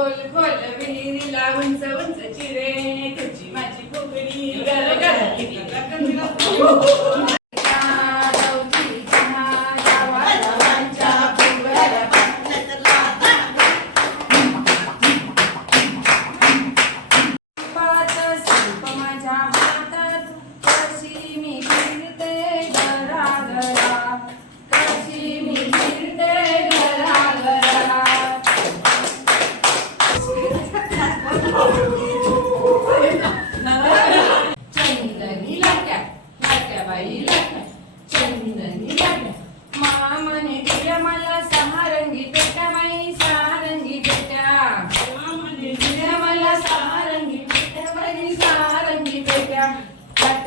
खोल खोल विहिरीला उंच उंच चिरे तुझी माझी कोकणी गरगर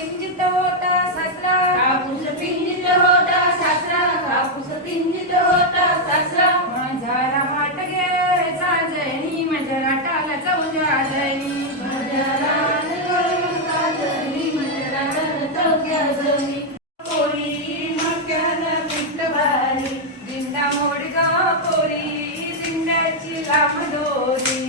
पिंजित होता सासरा. कापूस पिंजित होता सासरा. कापूस पिंजित होता सासरा. माझा रामाट गे साजणी माझ्या राटाला चौदा जणी लांब दोरी.